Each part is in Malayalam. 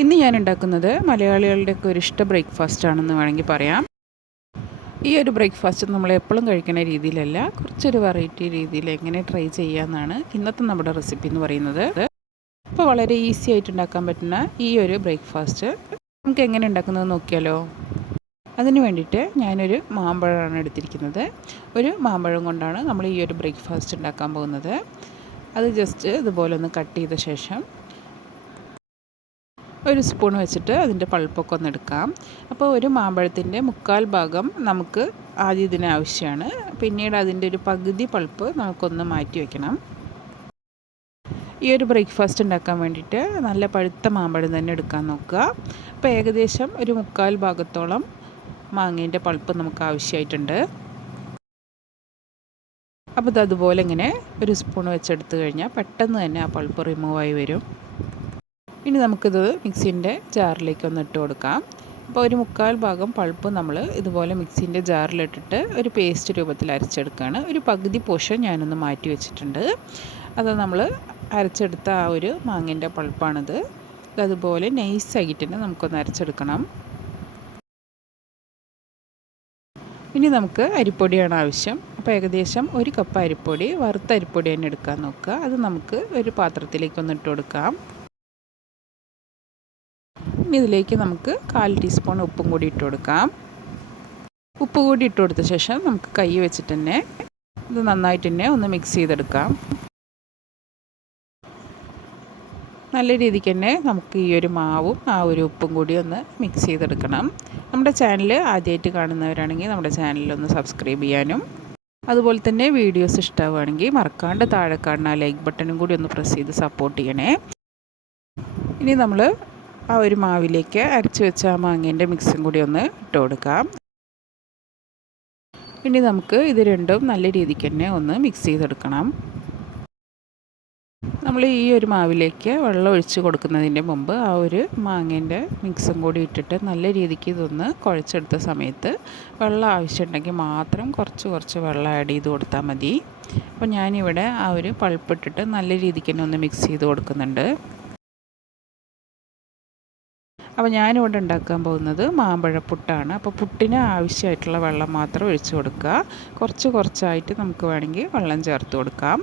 ഇന്ന് ഞാൻ ഉണ്ടാക്കുന്നത് മലയാളികളുടെയൊക്കെ ഒരു ഇഷ്ട ബ്രേക്ക്ഫാസ്റ്റ് ആണെന്ന് വേണമെങ്കിൽ പറയാം. ഈ ഒരു ബ്രേക്ക്ഫാസ്റ്റ് നമ്മൾ എപ്പോഴും കഴിക്കുന്ന രീതിയിലല്ല, കുറച്ചൊരു വെറൈറ്റി രീതിയിൽ എങ്ങനെ ട്രൈ ചെയ്യാമെന്നാണ് ഇന്നത്തെ നമ്മുടെ റെസിപ്പി എന്ന് പറയുന്നത്. അപ്പോൾ വളരെ ഈസി ആയിട്ട് ഉണ്ടാക്കാൻ പറ്റുന്ന ഈ ഒരു ബ്രേക്ക്ഫാസ്റ്റ് നമുക്ക് എങ്ങനെ ഉണ്ടാക്കുന്നത് നോക്കിയാലോ. അതിന് വേണ്ടിയിട്ട് ഞാനൊരു മാമ്പഴമാണ് എടുത്തിരിക്കുന്നത്. ഒരു മാമ്പഴം കൊണ്ടാണ് നമ്മൾ ഈ ഒരു ബ്രേക്ക്ഫാസ്റ്റ് ഉണ്ടാക്കാൻ പോകുന്നത്. അത് ജസ്റ്റ് ഇതുപോലെ ഒന്ന് കട്ട് ചെയ്ത ശേഷം ഒരു സ്പൂൺ വെച്ചിട്ട് അതിൻ്റെ പൾപ്പൊക്കെ ഒന്ന് എടുക്കാം. അപ്പോൾ ഒരു മാമ്പഴത്തിൻ്റെ 1/4 ഭാഗം നമുക്ക് ആദ്യം ഇതിന് ആവശ്യമാണ്. പിന്നീട് അതിൻ്റെ ഒരു പകുതി പൾപ്പ് നമുക്കൊന്ന് മാറ്റി വയ്ക്കണം. ഈ ഒരു ബ്രേക്ക്ഫാസ്റ്റ് ഉണ്ടാക്കാൻ വേണ്ടിയിട്ട് നല്ല പഴുത്ത മാമ്പഴം തന്നെ എടുക്കാൻ നോക്കുക. അപ്പോൾ ഏകദേശം ഒരു 1/4 ഭാഗത്തോളം മാങ്ങേൻ്റെ പൾപ്പ് നമുക്ക് ആവശ്യമായിട്ടുണ്ട്. അപ്പോൾ അതുപോലെ ഇങ്ങനെ ഒരു സ്പൂൺ വെച്ചെടുത്ത് കഴിഞ്ഞാൽ പെട്ടെന്ന് തന്നെ ആ പൾപ്പ് റിമൂവായി വരും. ഇനി നമുക്കിത് മിക്സിൻ്റെ ജാറിലേക്ക് ഒന്ന് ഇട്ട് കൊടുക്കാം. അപ്പോൾ ഒരു 1/4 ഭാഗം പൾപ്പ് നമ്മൾ ഇതുപോലെ മിക്സിൻ്റെ ജാറിലിട്ടിട്ട് ഒരു പേസ്റ്റ് രൂപത്തിൽ അരച്ചെടുക്കുകയാണ്. ഒരു പകുതി പോർഷൻ ഞാനൊന്ന് മാറ്റി വെച്ചിട്ടുണ്ട്. അത് നമ്മൾ അരച്ചെടുത്ത ആ ഒരു മാങ്ങേൻ്റെ പൾപ്പാണിത്. അതുപോലെ നൈസായിട്ട് തന്നെ നമുക്കൊന്ന് അരച്ചെടുക്കണം. ഇനി നമുക്ക് അരിപ്പൊടിയാണ് ആവശ്യം. അപ്പോൾ ഏകദേശം 1 കപ്പ് അരിപ്പൊടി, വറുത്ത അരിപ്പൊടി തന്നെ എടുക്കാൻ നോക്കുക. അത് നമുക്ക് ഒരു പാത്രത്തിലേക്കൊന്ന് ഇട്ട് കൊടുക്കാം. ഇനി ഇതിലേക്ക് നമുക്ക് 1/4 ടീസ്പൂൺ ഉപ്പും കൂടി ഇട്ട് കൊടുക്കാം. ഉപ്പ് കൂടി ഇട്ട് കൊടുത്ത ശേഷം നമുക്ക് കൈ വെച്ചിട്ട് തന്നെ ഇത് നന്നായിട്ട് തന്നെ ഒന്ന് മിക്സ് ചെയ്തെടുക്കാം. നല്ല രീതിക്ക് തന്നെ നമുക്ക് ഈ ഒരു മാവും ആ ഒരു ഉപ്പും കൂടി ഒന്ന് മിക്സ് ചെയ്തെടുക്കണം. നമ്മുടെ ചാനൽ ആദ്യമായിട്ട് കാണുന്നവരാണെങ്കിൽ നമ്മുടെ ചാനലൊന്ന് സബ്സ്ക്രൈബ് ചെയ്യാനും, അതുപോലെ തന്നെ വീഡിയോസ് ഇഷ്ടമാവുകയാണെങ്കിൽ മറക്കാണ്ട് താഴെ കാണുന്ന ലൈക്ക് ബട്ടണും കൂടി ഒന്ന് പ്രസ് ചെയ്ത് സപ്പോർട്ട് ചെയ്യണേ. ഇനി നമ്മൾ ആ ഒരു മാവിലേക്ക് അരച്ച് വെച്ച ആ മാങ്ങേൻ്റെ മിക്സും കൂടി ഒന്ന് ഇട്ട് കൊടുക്കാം. ഇനി നമുക്ക് ഇത് രണ്ടും നല്ല രീതിക്ക് തന്നെ ഒന്ന് മിക്സ് ചെയ്തെടുക്കണം. നമ്മൾ ഈ ഒരു മാവിലേക്ക് വെള്ളം ഒഴിച്ച് കൊടുക്കുന്നതിൻ്റെ മുമ്പ് ആ ഒരു മാങ്ങേൻ്റെ മിക്സും കൂടി ഇട്ടിട്ട് നല്ല രീതിക്ക് ഇതൊന്ന് കുഴച്ചെടുത്ത സമയത്ത് വെള്ളം ആവശ്യമുണ്ടെങ്കിൽ മാത്രം കുറച്ച് വെള്ളം ആഡ് ചെയ്ത് കൊടുത്താൽ മതി. അപ്പോൾ ഞാനിവിടെ ആ ഒരു പൾപ്പിട്ടിട്ട് നല്ല രീതിക്ക് തന്നെ ഒന്ന് മിക്സ് ചെയ്ത് കൊടുക്കുന്നുണ്ട്. അപ്പോൾ ഞാനിവിടെ ഉണ്ടാക്കാൻ പോകുന്നത് മാമ്പഴപ്പുട്ടാണ്. അപ്പോൾ പുട്ടിന് ആവശ്യമായിട്ടുള്ള വെള്ളം മാത്രം ഒഴിച്ച് കൊടുക്കുക. കുറച്ചായിട്ട് നമുക്ക് വേണമെങ്കിൽ വെള്ളം ചേർത്ത് കൊടുക്കാം.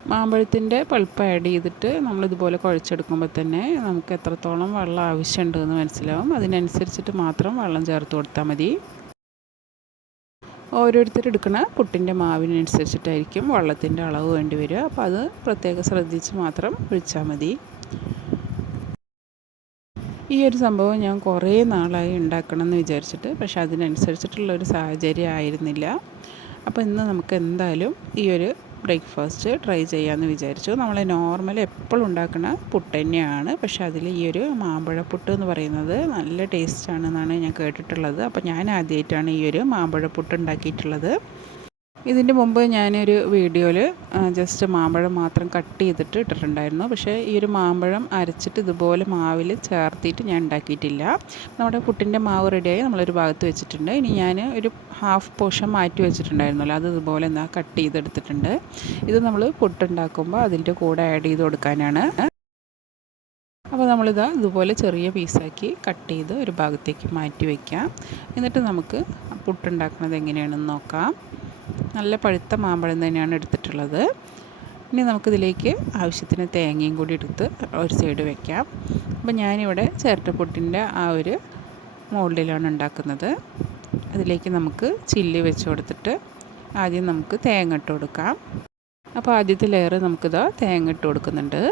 മാമ്പഴത്തിൻ്റെ പൾപ്പ് ആഡ് ചെയ്തിട്ട് നമ്മളിതുപോലെ കുഴച്ചെടുക്കുമ്പോൾ തന്നെ നമുക്ക് എത്രത്തോളം വെള്ളം ആവശ്യമുണ്ടെന്ന് മനസ്സിലാവും. അതിനനുസരിച്ചിട്ട് മാത്രം വെള്ളം ചേർത്ത് കൊടുത്താൽ മതി. ഓരോരുത്തർ എടുക്കുന്ന പുട്ടിൻ്റെ മാവിനനുസരിച്ചിട്ടായിരിക്കും വെള്ളത്തിൻ്റെ അളവ് വേണ്ടി വരിക. അപ്പോൾ അത് പ്രത്യേകം ശ്രദ്ധിച്ച് മാത്രം ഒഴിച്ചാൽ മതി. ഈ ഒരു സംഭവം ഞാൻ കുറേ നാളായി ഉണ്ടാക്കണം എന്ന് വിചാരിച്ചിട്ട്, പക്ഷേ അതിനനുസരിച്ചിട്ടുള്ളൊരു സാഹചര്യം ആയിരുന്നില്ല. അപ്പോൾ ഇന്ന് നമുക്ക് എന്തായാലും ഈ ഒരു ബ്രേക്ക്ഫാസ്റ്റ് ട്രൈ ചെയ്യാമെന്ന് വിചാരിച്ചു. നമ്മൾ നോർമൽ എപ്പോഴും ഉണ്ടാക്കുന്ന പുട്ട് തന്നെയാണ്, പക്ഷേ അതിൽ ഈ ഒരു മാമ്പഴപ്പുട്ട് എന്ന് പറയുന്നത് നല്ല ടേസ്റ്റാണെന്നാണ് ഞാൻ കേട്ടിട്ടുള്ളത്. അപ്പോൾ ഞാൻ ആദ്യമായിട്ടാണ് ഈ ഒരു മാമ്പഴപ്പുട്ട് ഉണ്ടാക്കിയിട്ടുള്ളത്. ഇതിൻ്റെ മുമ്പ് ഞാനൊരു വീഡിയോയിൽ ജസ്റ്റ് മാമ്പഴം മാത്രം കട്ട് ചെയ്തിട്ട് ഇട്ടിട്ടുണ്ടായിരുന്നു. പക്ഷേ ഈ ഒരു മാമ്പഴം അരച്ചിട്ട് ഇതുപോലെ മാവിൽ ചേർത്തിട്ട് ഞാൻ ഉണ്ടാക്കിയിട്ടില്ല. നമ്മുടെ പുട്ടിൻ്റെ മാവ് റെഡിയായി നമ്മളൊരു ഭാഗത്ത് വെച്ചിട്ടുണ്ട്. ഇനി ഞാൻ ഒരു ഹാഫ് പോർഷൻ മാറ്റി വെച്ചിട്ടുണ്ടായിരുന്നല്ലോ, അത് ഇതുപോലെ കട്ട് ചെയ്തെടുത്തിട്ടുണ്ട്. ഇത് നമ്മൾ പുട്ടുണ്ടാക്കുമ്പോൾ അതിൻ്റെ കൂടെ ആഡ് ചെയ്ത് കൊടുക്കാനാണ്. അപ്പോൾ നമ്മളിതാ ഇതുപോലെ ചെറിയ പീസാക്കി കട്ട് ചെയ്ത് ഒരു ഭാഗത്തേക്ക് മാറ്റി വയ്ക്കാം. എന്നിട്ട് നമുക്ക് പുട്ടുണ്ടാക്കുന്നത് എങ്ങനെയാണെന്ന് നോക്കാം. നല്ല പഴുത്ത മാമ്പഴം തന്നെയാണ് എടുത്തിട്ടുള്ളത്. ഇനി നമുക്കിതിലേക്ക് ആവശ്യത്തിന് തേങ്ങയും കൂടി എടുത്ത് ഒരു സൈഡ് വയ്ക്കാം. അപ്പോൾ ഞാനിവിടെ ചിരട്ടപ്പുട്ടിൻ്റെ ആ ഒരു മോൾഡിലാണ് ഉണ്ടാക്കുന്നത്. അതിലേക്ക് നമുക്ക് ചില്ല് വെച്ച് കൊടുത്തിട്ട് ആദ്യം നമുക്ക് തേങ്ങ ഇട്ട് കൊടുക്കാം. അപ്പോൾ ആദ്യത്തെ ലെയർ നമുക്കിതാ തേങ്ങ ഇട്ട് കൊടുക്കുന്നുണ്ട്.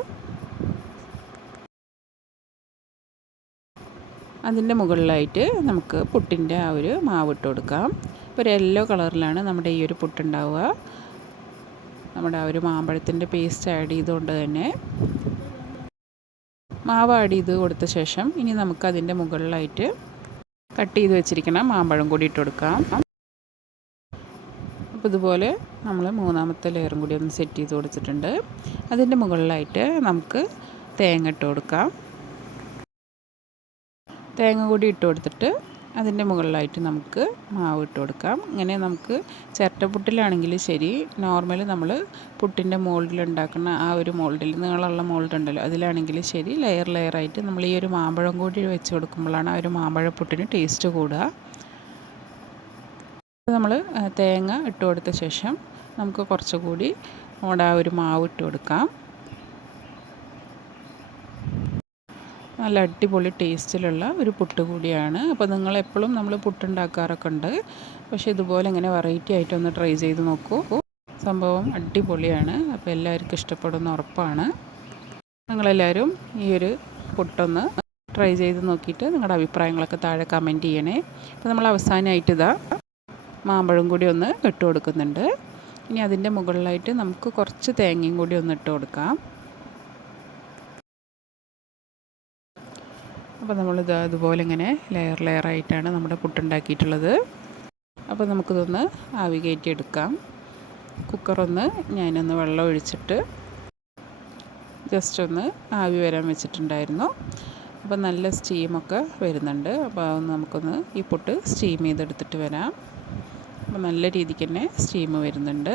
അതിൻ്റെ മുകളിലായിട്ട് നമുക്ക് പുട്ടിൻ്റെ ആ ഒരു മാവ് ഇട്ട് കൊടുക്കാം. ഒരു യെല്ലോ കളറിലാണ് നമ്മുടെ ഈ ഒരു പുട്ടുണ്ടാവുക. നമ്മുടെ ആ ഒരു മാമ്പഴത്തിൻ്റെ പേസ്റ്റ് ആഡ് ചെയ്തുകൊണ്ട് തന്നെ മാവ് ആഡ് ചെയ്ത് കൊടുത്ത ശേഷം ഇനി നമുക്ക് അതിൻ്റെ മുകളിലായിട്ട് കട്ട് ചെയ്ത് വെച്ചിരിക്കണം മാമ്പഴം കൂടി ഇട്ട് കൊടുക്കാം. അപ്പോൾ ഇതുപോലെ നമ്മൾ മൂന്നാമത്തെ ലെയറും കൂടി ഒന്ന് സെറ്റ് ചെയ്ത് കൊടുത്തിട്ടുണ്ട്. അതിൻ്റെ മുകളിലായിട്ട് നമുക്ക് തേങ്ങ ഇട്ട് കൊടുക്കാം. തേങ്ങ കൂടി ഇട്ട് കൊടുത്തിട്ട് അതിൻ്റെ മുകളിലായിട്ട് നമുക്ക് മാവ് ഇട്ട് കൊടുക്കാം. ഇങ്ങനെ നമുക്ക് ചിരട്ടപ്പുട്ടിലാണെങ്കിൽ ശരി, നോർമൽ നമ്മൾ പുട്ടിൻ്റെ മോൾഡിൽ ഉണ്ടാക്കുന്ന ആ ഒരു മോൾഡിൽ, നീളമുള്ള മോൾഡ് ഉണ്ടല്ലോ, അതിലാണെങ്കിൽ ശരി, ലെയർ ലെയറായിട്ട് നമ്മൾ ഈ ഒരു മാമ്പഴം കൂടി വെച്ച് കൊടുക്കുമ്പോഴാണ് ആ ഒരു മാമ്പഴപ്പുട്ടിന് ടേസ്റ്റ് കൂടുക. നമ്മൾ തേങ്ങ ഇട്ട് കൊടുത്ത ശേഷം നമുക്ക് കുറച്ചുകൂടി നമ്മുടെ ആ ഒരു മാവ് ഇട്ട് കൊടുക്കാം. നല്ല അടിപൊളി ടേസ്റ്റിലുള്ള ഒരു പുട്ട് കൂടിയാണ്. അപ്പോൾ നിങ്ങളെപ്പോഴും നമ്മൾ പുട്ടുണ്ടാക്കാറൊക്കെ ഉണ്ട്, പക്ഷേ ഇതുപോലെ ഇങ്ങനെ വെറൈറ്റി ആയിട്ടൊന്ന് ട്രൈ ചെയ്ത് നോക്കൂ. സംഭവം അടിപൊളിയാണ്. അപ്പോൾ എല്ലാവർക്കും ഇഷ്ടപ്പെടുന്ന ഉറപ്പാണ്. നിങ്ങളെല്ലാവരും ഈ ഒരു പുട്ടൊന്ന് ട്രൈ ചെയ്ത് നോക്കിയിട്ട് നിങ്ങളുടെ അഭിപ്രായങ്ങളൊക്കെ താഴെ കമൻറ്റ് ചെയ്യണേ. അപ്പോൾ നമ്മൾ അവസാനമായിട്ട് ഇതാ മാമ്പഴം കൂടി ഒന്ന് ഇട്ട് കൊടുക്കുന്നുണ്ട്. ഇനി അതിൻ്റെ മുകളിലായിട്ട് നമുക്ക് കുറച്ച് തേങ്ങയും കൂടി ഒന്ന് ഇട്ട് കൊടുക്കാം. അപ്പോൾ നമ്മളിത് അതുപോലെ ഇങ്ങനെ ലെയർ ലെയറായിട്ടാണ് നമ്മുടെ പുട്ടുണ്ടാക്കിയിട്ടുള്ളത്. അപ്പോൾ നമുക്കിതൊന്ന് ആവി കയറ്റി എടുക്കാം. കുക്കറൊന്ന് ഞാനൊന്ന് വെള്ളം ഒഴിച്ചിട്ട് ജസ്റ്റ് ഒന്ന് ആവി വരാൻ വെച്ചിട്ടുണ്ടായിരുന്നു. അപ്പോൾ നല്ല സ്റ്റീമൊക്കെ വരുന്നുണ്ട്. അപ്പോൾ അതൊന്ന് നമുക്കൊന്ന് ഈ പുട്ട് സ്റ്റീം ചെയ്തെടുത്തിട്ട് വരാം. അപ്പോൾ നല്ല രീതിക്ക് തന്നെ സ്റ്റീം വരുന്നുണ്ട്.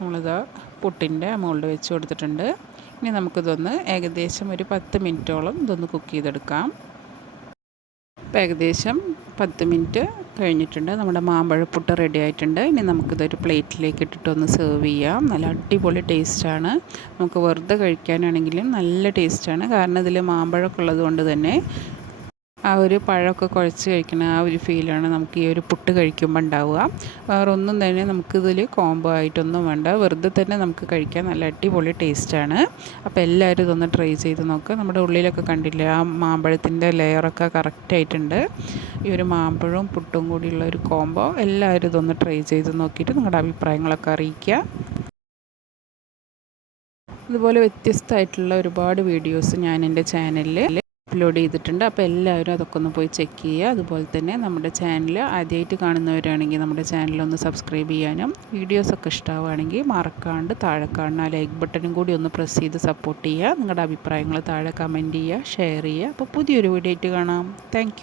നമ്മളിത് പുട്ടിൻ്റെ മോൾഡ് വെച്ച് കൊടുത്തിട്ടുണ്ട്. ഇനി നമുക്കിതൊന്ന് ഏകദേശം ഒരു 10 മിനിറ്റോളം ഇതൊന്ന് കുക്ക് ചെയ്തെടുക്കാം. ഇപ്പോൾ ഏകദേശം 10 മിനിറ്റ് കഴിഞ്ഞിട്ടുണ്ട്. നമ്മുടെ മാമ്പഴപ്പുട്ട് റെഡി ആയിട്ടുണ്ട്. ഇനി നമുക്കിതൊരു പ്ലേറ്റിലേക്ക് ഇട്ടിട്ടൊന്ന് സെർവ് ചെയ്യാം. നല്ല അടിപൊളി ടേസ്റ്റാണ്. നമുക്ക് വെറുതെ കഴിക്കാനാണെങ്കിലും നല്ല ടേസ്റ്റാണ്. കാരണം ഇതിൽ മാമ്പഴമൊക്കെ ഉള്ളത് കൊണ്ട് തന്നെ ആ ഒരു പഴമൊക്കെ കുഴച്ച് കഴിക്കുന്ന ആ ഒരു ഫീലാണ് നമുക്ക് ഈ ഒരു പുട്ട് കഴിക്കുമ്പോൾ ഉണ്ടാവുക. വേറെ ഒന്നും തന്നെ നമുക്കിതിൽ കോംബോ ആയിട്ടൊന്നും വേണ്ട, വെറുതെ തന്നെ നമുക്ക് കഴിക്കാൻ നല്ല അടിപൊളി ടേസ്റ്റാണ്. അപ്പോൾ എല്ലാവരും ഇതൊന്ന് ട്രൈ ചെയ്ത് നോക്കുക. നമ്മുടെ ഉള്ളിലൊക്കെ കണ്ടില്ലേ, ആ മാമ്പഴത്തിൻ്റെ ലെയറൊക്കെ കറക്റ്റായിട്ടുണ്ട്. ഈ ഒരു മാമ്പഴവും പുട്ടും കൂടിയുള്ള ഒരു കോംബോ, എല്ലാവരും ഇതൊന്ന് ട്രൈ ചെയ്ത് നോക്കിയിട്ട് നിങ്ങളുടെ അഭിപ്രായങ്ങളൊക്കെ അറിയിക്കുക. അതുപോലെ വ്യത്യസ്തമായിട്ടുള്ള ഒരുപാട് വീഡിയോസ് ഞാൻ എൻ്റെ ചാനലിൽ അപ്ലോഡ് ചെയ്തിട്ടുണ്ട്. അപ്പോൾ എല്ലാവരും അതൊക്കെ ഒന്ന് പോയി ചെക്ക് ചെയ്യുക. അതുപോലെ തന്നെ നമ്മുടെ ചാനൽ ആദ്യമായിട്ട് കാണുന്നവരാണെങ്കിൽ നമ്മുടെ ചാനലൊന്ന് സബ്സ്ക്രൈബ് ചെയ്യാനും, വീഡിയോസൊക്കെ ഇഷ്ടമാവുകയാണെങ്കിൽ മറക്കാണ്ട് താഴെ കാണുന്ന ലൈക്ക് ബട്ടണും കൂടി ഒന്ന് പ്രസ് ചെയ്ത് സപ്പോർട്ട് ചെയ്യുക. നിങ്ങളുടെ അഭിപ്രായങ്ങൾ താഴെ കമൻറ്റ് ചെയ്യുക, ഷെയർ ചെയ്യുക. അപ്പോൾ പുതിയൊരു വീഡിയോ ആയിട്ട് കാണാം. താങ്ക്